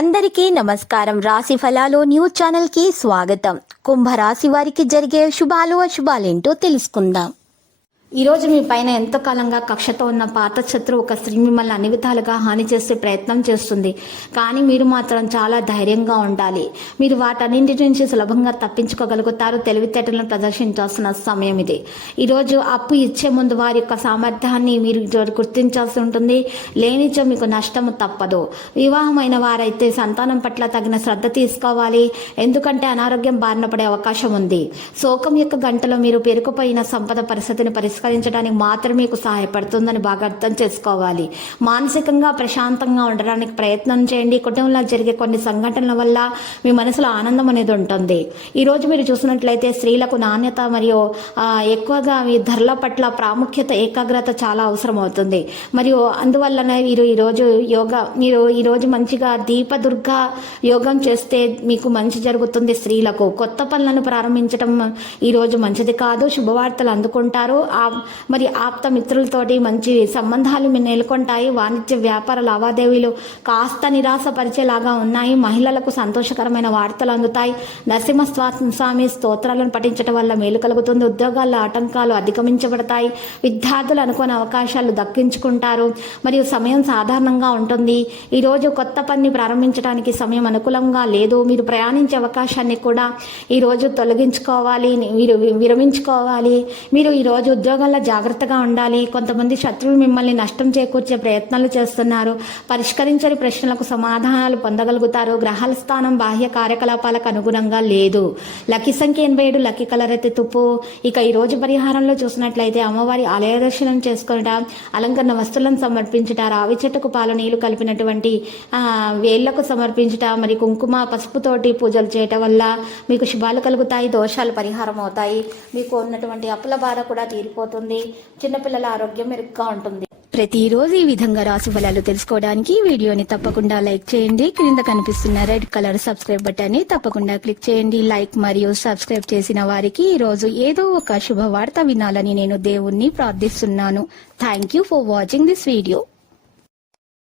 అందరికీ నమస్కారం. రాశి ఫలాలు న్యూస్ ఛానల్ కి స్వాగతం. కుంభరాశి వారికి జరిగే శుభాలు అశుభాలేంటో తెలుసుకుందాం. ఈ రోజు మీ పైన ఎంతో కాలంగా కక్షతో ఉన్న పాత శత్రువు ఒక స్త్రీ మిమ్మల్ని అన్ని విధాలుగా హాని చేసే ప్రయత్నం చేస్తుంది. కానీ మీరు మాత్రం చాలా ధైర్యంగా ఉండాలి. మీరు వాటన్నింటి నుంచి సులభంగా తప్పించుకోగలుగుతారు. తెలివితేటలను ప్రదర్శించాల్సిన సమయం ఇది. ఈరోజు అప్పు ఇచ్చే ముందు వారి యొక్క సామర్థ్యాన్ని మీరు గుర్తించాల్సి ఉంటుంది. లేనిచో మీకు నష్టము తప్పదు. వివాహమైన వారైతే సంతానం పట్ల తగిన శ్రద్ధ తీసుకోవాలి. ఎందుకంటే అనారోగ్యం బారిన పడే అవకాశం ఉంది. శోకం యొక్క గంటలో మీరు పేరుకుపోయిన సంపద పరిస్థితిని పరిష్కరించడానికి మాత్రమే మీకు సహాయపడుతుందని బాగా అర్థం చేసుకోవాలి. మానసికంగా ప్రశాంతంగా ఉండడానికి ప్రయత్నం చేయండి. కుటుంబంలో జరిగే కొన్ని సంఘటనల వల్ల మీ మనసులో ఆనందం అనేది ఉంటుంది. ఈరోజు మీరు చూసినట్లయితే స్త్రీలకు నాణ్యత మరియు ఎక్కువగా మీ ధరల పట్ల ప్రాముఖ్యత, ఏకాగ్రత చాలా అవసరం అవుతుంది. మరియు అందువల్లనే మీరు ఈరోజు మంచిగా దీపదుర్గ యోగం చేస్తే మీకు మంచి జరుగుతుంది. స్త్రీలకు కొత్త పనులను ప్రారంభించడం ఈరోజు మంచిది కాదు. శుభవార్తలు అందుకుంటారు. మరి ఆప్త మిత్రులతోటి మంచి సంబంధాలు నెలకొంటాయి. వాణిజ్య వ్యాపార లావాదేవీలు కాస్త నిరాశపరిచేలాగా ఉన్నాయి. మహిళలకు సంతోషకరమైన వార్తలు అందుతాయి. నరసింహస్వామి స్తోత్రాలను పఠించడం వల్ల మేలు కలుగుతుంది. ఉద్యోగాల్లో ఆటంకాలు అధిగమించబడతాయి. విద్యార్థులు అనుకునే అవకాశాలు దక్కించుకుంటారు. మరియు సమయం సాధారణంగా ఉంటుంది. ఈరోజు కొత్త పని ప్రారంభించడానికి సమయం అనుకూలంగా లేదు. మీరు ప్రయాణించే అవకాశాన్ని కూడా ఈరోజు తొలగించుకోవాలి, మీరు విరమించుకోవాలి. మీరు ఈరోజు ఉద్యోగాల్లో జాగ్రత్తగా ఉండాలి. కొంతమంది శత్రువులు మిమ్మల్ని నష్టం చేకూర్చే ప్రయత్నాలు చేస్తున్నారు. పరిష్కరించని ప్రశ్నలకు సమాధానాలు పొందగలుగుతారు. గ్రహాల స్థానం బాహ్య కార్యకలాపాలకు అనుగుణంగా లేదు. లక్కీ సంఖ్య 87, లక్కీ కలర్ అయితే తుప్పు. ఇక ఈ రోజు పరిహారంలో చూసినట్లయితే అమ్మవారి ఆలయ దర్శనం చేసుకుట, అలంకరణ వస్తువులను సమర్పించుట, రావి చెట్టుకు పాలు నీళ్లు కలిపినటువంటి వేళ్లకు సమర్పించుట, మరి కుంకుమ పసుపుతోటి పూజలు చేయటం వల్ల మీకు శుభాలు కలుగుతాయి. దోషాలు పరిహారం అవుతాయి. మీకు ఉన్నటువంటి అప్పుల బాధ కూడా తీరిపోతుంది. చిన్నపిల్లల ఆరోగ్యం మెరుగ్గా ఉంటుంది. ప్రతిరోజు ఈ విధంగా రాశి ఫలాలు తెలుసుకోవడానికి వీడియోని తప్పకుండా లైక్ చేయండి. క్రింద కనిపిస్తున్న రెడ్ కలర్ సబ్స్క్రైబ్ బటన్ ని తప్పకుండా క్లిక్ చేయండి. లైక్ మరియు సబ్స్క్రైబ్ చేసిన వారికి ఈ రోజు ఏదో ఒక శుభవార్త వినాలని నేను దేవుణ్ణి ప్రార్థిస్తున్నాను. Thank you for watching this video.